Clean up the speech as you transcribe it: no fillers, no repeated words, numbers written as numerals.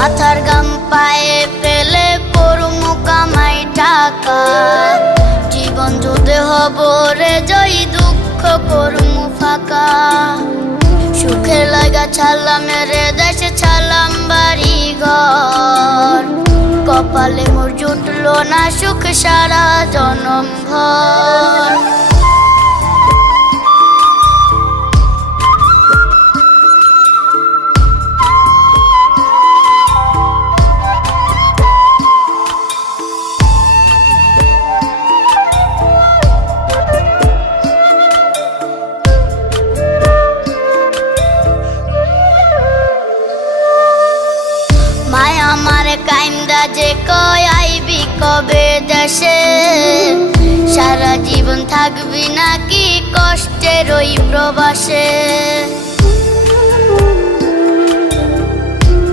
মাথার গাম পায়ে ফেলে করমু কামাই টাকা, জীবন যুদ্ধে হব রে জয়ী, দুঃখ করমু ফাঁকা। সুখের লাগা ছাড়লাম রে দেশে, ছাড়লাম বাড়ি ঘর, কপালে মোর জুটলো না সুখ সারা জনম ভর। মায়া আমারে কাইন্দা যে কয় আইবি কবে দেশে, সারা জীবন থাকবি নাকি কষ্টের ওই প্রবাসে।